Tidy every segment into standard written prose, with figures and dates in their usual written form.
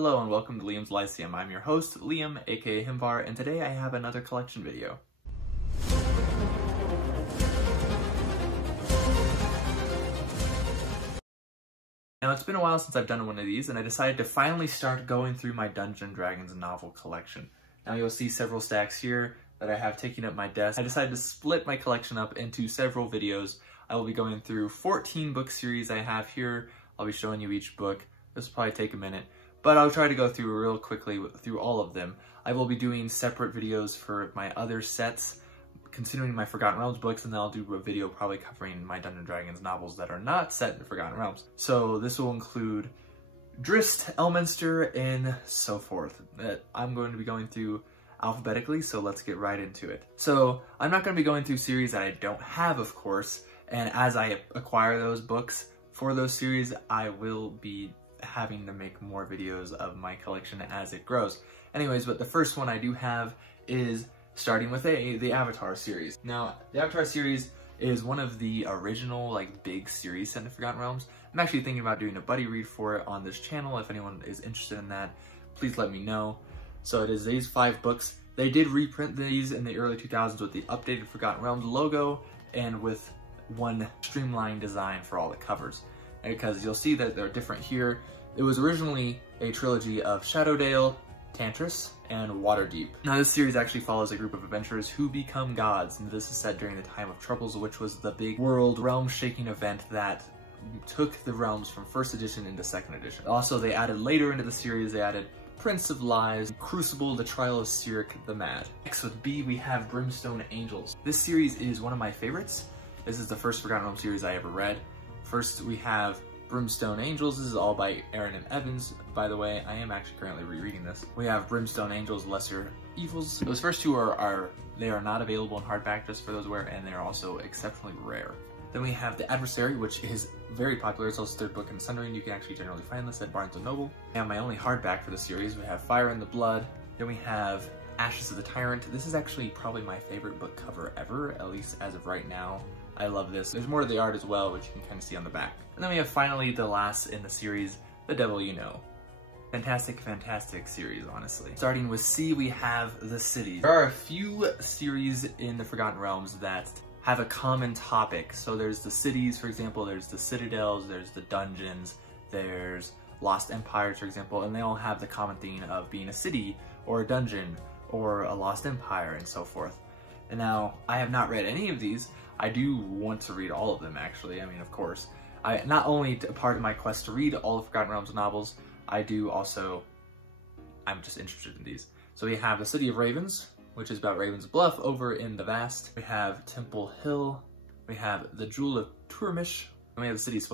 Hello and welcome to Liam's Lyceum. I'm your host, Liam, aka Himvar, and today I have another collection video. Now it's been a while since I've done one of these, and I decided to finally start going through my Dungeons & Dragons novel collection. Now you'll see several stacks here that I have taking up my desk. I decided to split my collection up into several videos. I will be going through 14 book series I have here. I'll be showing you each book. This will probably take a minute, but I'll try to go through real quickly through all of them. I will be doing separate videos for my other sets, continuing my Forgotten Realms books, and then I'll do a video probably covering my Dungeons & Dragons novels that are not set in Forgotten Realms. So this will include Drizzt, Elminster, and so forth. I'm going to be going through alphabetically, so let's get right into it. So I'm not going to be going through series that I don't have, of course, and as I acquire those books for those series, I will be having to make more videos of my collection as it grows. Anyways, but the first one I do have is starting with the Avatar series. Now, the Avatar series is one of the original big series set in Forgotten Realms. I'm actually thinking about doing a buddy read for it on this channel. If anyone is interested in that, please let me know. So it is these 5 books. They did reprint these in the early 2000s with the updated Forgotten Realms logo and with one streamlined design for all the covers. Because you'll see that they're different here. It was originally a trilogy of Shadowdale, Tantris, and Waterdeep. Now this series actually follows a group of adventurers who become gods, and this is set during the Time of Troubles, which was the big world realm-shaking event that took the realms from 1st edition into 2nd edition. Also, they added later into the series, they added Prince of Lies, Crucible, The Trial of Cyric the Mad. Next with B, we have Brimstone Angels. This series is one of my favorites. This is the first Forgotten Realms series I ever read. First, we have Brimstone Angels. This is all by Aaron and Evans, by the way. I am actually currently rereading this. We have Brimstone Angels, Lesser Evils. Those first two are not available in hardback, just for those aware, and they're also exceptionally rare. Then we have The Adversary, which is very popular. It's also 3rd book in Sundering. You can actually generally find this at Barnes & Noble. I have my only hardback for the series. We have Fire in the Blood. Then we have Ashes of the Tyrant. This is actually probably my favorite book cover ever, at least as of right now. I love this. There's more to the art as well, which you can kind of see on the back. And then we have finally the last in the series, The Devil You Know. Fantastic, fantastic series, honestly. Starting with C, we have The Cities. There are a few series in the Forgotten Realms that have a common topic. So there's the cities, for example, there's the citadels, there's the dungeons, there's Lost Empires, for example, and they all have the common theme of being a city or a dungeon or a Lost Empire and so forth. And now, I have not read any of these. I do want to read all of them, actually. I mean, of course. Not only a part of my quest to read all of Forgotten Realms novels, I'm just interested in these. So we have The City of Ravens, which is about Raven's Bluff over in the Vast. We have Temple Hill. We have The Jewel of Turmish. And we have the City of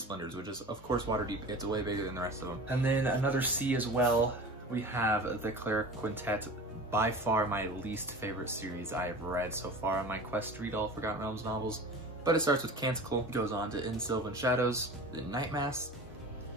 Splendors, which is, of course, Waterdeep. It's way bigger than the rest of them. And then another C as well. We have The Cleric Quintet, by far my least favorite series I have read so far on my quest to read all Forgotten Realms novels. But it starts with Canticle, goes on to In Sylvan Shadows, The Nightmask,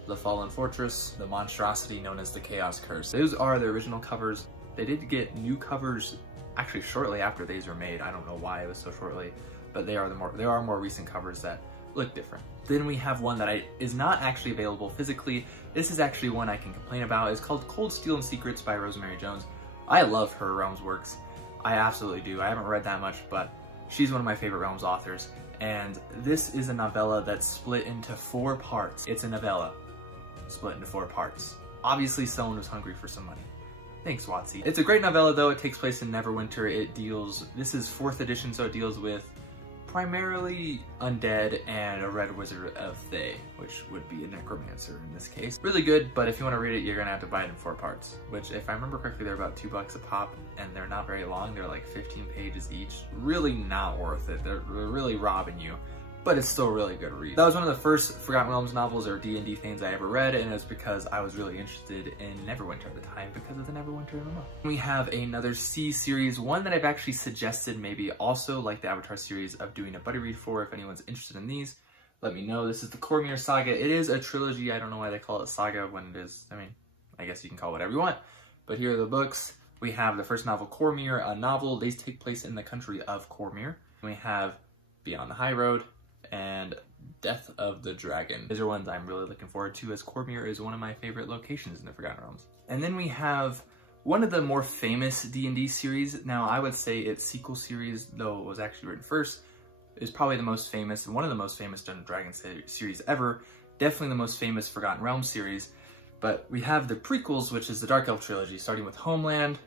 The Fallen Fortress, the monstrosity known as the Chaos Curse. Those are the original covers. They did get new covers actually shortly after these were made. I don't know why it was so shortly, but there are more recent covers that look different. Then we have one that is not actually available physically. This is actually one I can complain about. It's called Cold Steel and Secrets by Rosemary Jones. I love her Realms works. I absolutely do. I haven't read that much, but she's one of my favorite Realms authors. And this is a novella that's split into 4 parts. It's a novella split into 4 parts. Obviously someone was hungry for some money. Thanks, Watsy. It's a great novella though. It takes place in Neverwinter. This is 4th edition, so it deals with primarily undead and a red wizard of Thay, which would be a necromancer in this case. Really good, but if you want to read it, you're gonna have to buy it in 4 parts, which if I remember correctly, they're about $2 a pop, and they're not very long. They're like 15 pages each. Really not worth it. They're really robbing you, but it's still a really good read. That was one of the first Forgotten Realms novels or D&D things I ever read, and it's because I was really interested in Neverwinter at the time because of the Neverwinter MMO. We have another C series, one that I've actually suggested maybe also like the Avatar series of doing a buddy read for. If anyone's interested in these, let me know. This is the Cormyr Saga. It is a trilogy. I don't know why they call it Saga when it is, I mean, I guess you can call it whatever you want, but here are the books. We have the first novel, Cormyr, a novel. These take place in the country of Cormyr. We have Beyond the High Road, and Death of the Dragon. These are ones I'm really looking forward to, as Cormyr is one of my favorite locations in the Forgotten Realms. And then we have one of the more famous D&D series. Now, I would say its sequel series, though it was actually written first, is probably the most famous and one of the most famous Dungeons & Dragons series ever. Definitely the most famous Forgotten Realms series. But we have the prequels, which is the Dark Elf trilogy, starting with Homeland,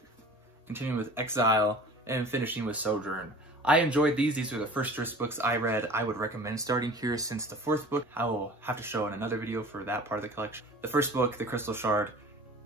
continuing with Exile, and finishing with Sojourn. I enjoyed these. These were the first Drizzt books I read. I would recommend starting here, since the fourth book I will have to show in another video for that part of the collection. The first book, The Crystal Shard,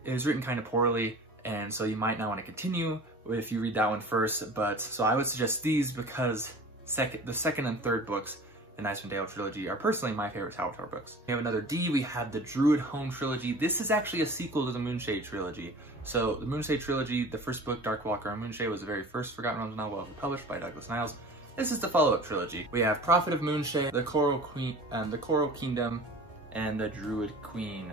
is written kind of poorly, and so you might not want to continue if you read that one first. But so I would suggest these because the second and third books, the Icewind Dale trilogy, are personally my favorite Tower books. We have another D. We have the Druid Home trilogy. This is actually a sequel to the Moonshade trilogy. So the Moonshade trilogy, the first book, Darkwalker and Moonshade, was the very first Forgotten Realms novel ever published by Douglas Niles. This is the follow-up trilogy. We have Prophet of Moonshade, the Coral Queen, the Coral Kingdom, and the Druid Queen.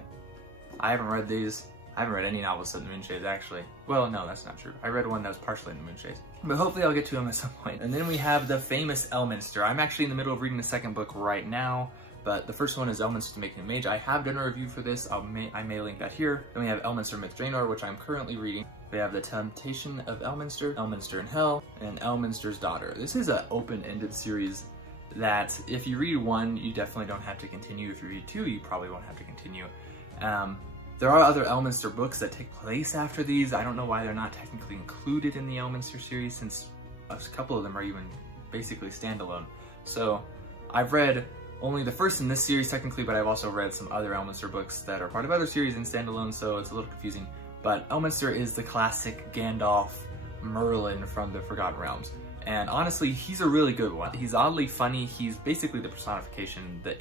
I haven't read these. I haven't read any novels set in the Moonshades, actually. Well, no, that's not true. I read one that was partially in the Moonshades. But hopefully I'll get to them at some point. And then we have the famous Elminster. I'm actually in the middle of reading the second book right now, but the first one is Elminster Making a Mage. I have done a review for this. I may link that here. Then we have Elminster Myth Draenor, which I'm currently reading. We have The Temptation of Elminster, Elminster in Hell, and Elminster's Daughter. This is an open-ended series that if you read one, you definitely don't have to continue. If you read two, you probably won't have to continue. There are other Elminster books that take place after these. I don't know why they're not technically included in the Elminster series, since a couple of them are even basically standalone. So I've read only the first in this series technically, but I've also read some other Elminster books that are part of other series and standalone, so it's a little confusing. But Elminster is the classic Gandalf Merlin from the Forgotten Realms. And honestly, he's a really good one. He's oddly funny. He's basically the personification, the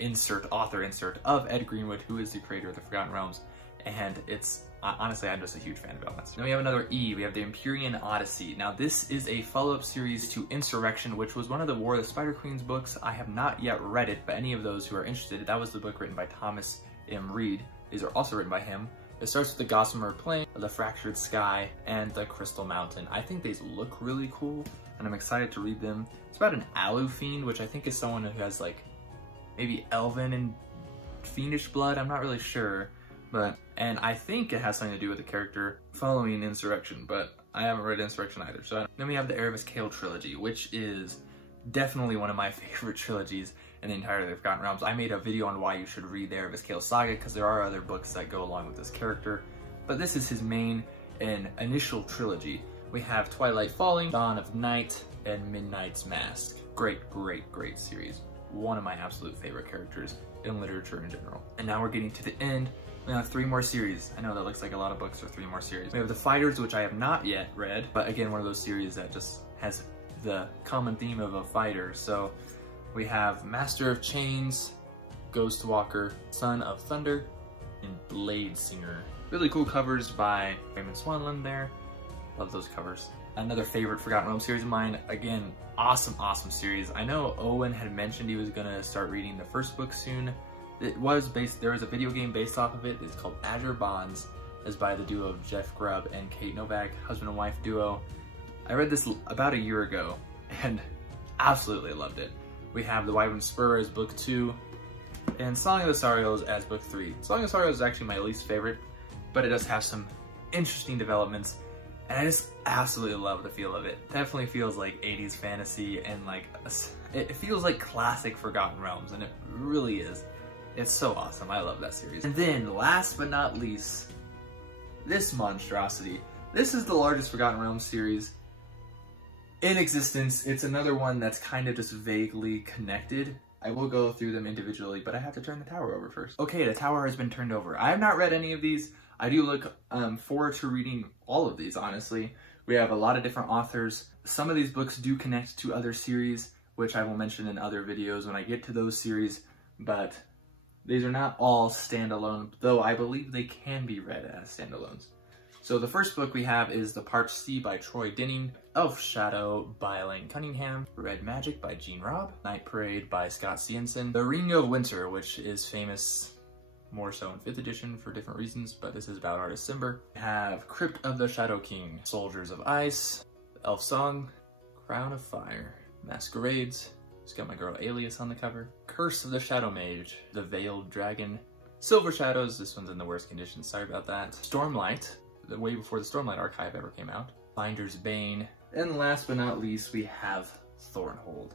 author insert of Ed Greenwood, who is the creator of the Forgotten Realms. And it's, honestly, I'm just a huge fan of Elminster. Then we have another E, we have the Empyrean Odyssey. Now this is a follow-up series to Insurrection, which was one of the War of the Spider Queens books. I have not yet read it, but any of those who are interested, that was the book written by Thomas M. Reed. These are also written by him. It starts with the Gossamer Plain, the Fractured Sky, and the Crystal Mountain. I think these look really cool, and I'm excited to read them. It's about an Alu Fiend, which I think is someone who has like maybe elven and fiendish blood. I'm not really sure. And I think it has something to do with the character following Insurrection, but I haven't read Insurrection either. So then we have the Erevis Cale trilogy, which is definitely one of my favorite trilogies in the entirety of the Forgotten Realms. I made a video on why you should read the Erevis Cale saga, because there are other books that go along with this character, but this is his main and initial trilogy. We have Twilight Falling, Dawn of Night, and Midnight's Mask. Great, great, great series. One of my absolute favorite characters in literature in general. And now we're getting to the end. We have 3 more series. I know that looks like a lot of books for 3 more series. We have The Fighters, which I have not yet read, but again, one of those series that just has the common theme of a fighter. So we have Master of Chains, Ghost Walker, Son of Thunder, and Blade Singer. Really cool covers by Raymond Swanland there. Love those covers. Another favorite Forgotten Realms series of mine. Again, awesome, awesome series. I know Owen had mentioned he was gonna start reading the first book soon. There was a video game based off of it. It's called Azure Bonds. It's by the duo of Jeff Grubb and Kate Novak, husband and wife duo. I read this about a year ago and absolutely loved it. We have The Wyvern Spur as book 2 and Song of the Sarios as book 3. Song of the Sarios is actually my least favorite, but it does have some interesting developments, and I just absolutely love the feel of it. Definitely feels like 80s fantasy, and like it feels like classic Forgotten Realms, and it really is. It's so awesome. I love that series. And then last but not least, this monstrosity. This is the largest Forgotten Realms series in existence. It's another one that's kind of just vaguely connected. I will go through them individually, but I have to turn the tower over first. Okay, the tower has been turned over. I have not read any of these. I do look forward to reading all of these, honestly. We have a lot of different authors. Some of these books do connect to other series, which I will mention in other videos when I get to those series, but these are not all standalone, though I believe they can be read as standalones. So the first book we have is The Parched Sea by Troy Denning, Elf Shadow by Elaine Cunningham, Red Magic by Gene Robb, Night Parade by Scott Cienson, The Ring of Winter, which is famous more so in 5th edition for different reasons, but this is about Artist Cimber. We have Crypt of the Shadow King, Soldiers of Ice, Elf Song, Crown of Fire, Masquerades, It's got my girl Alias on the cover. Curse of the Shadow Mage, the Veiled Dragon, Silver Shadows, this one's in the worst condition, sorry about that. Stormlight, way before the Stormlight archive ever came out. Finder's Bane, and last but not least, we have Thornhold.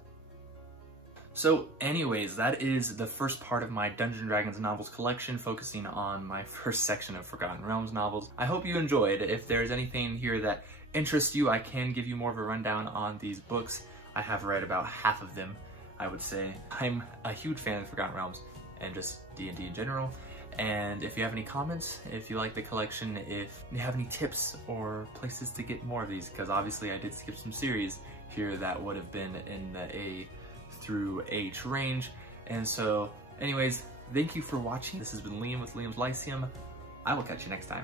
So anyways, that is the first part of my Dungeons & Dragons novels collection, focusing on my first section of Forgotten Realms novels. I hope you enjoyed. If there's anything here that interests you, I can give you more of a rundown on these books. I have read about half of them, I would say. I'm a huge fan of Forgotten Realms and just D&D in general. And if you have any comments, if you like the collection, if you have any tips or places to get more of these, because obviously I did skip some series here that would have been in the A through H range. And so anyways, thank you for watching. This has been Liam with Liam's Lyceum. I will catch you next time.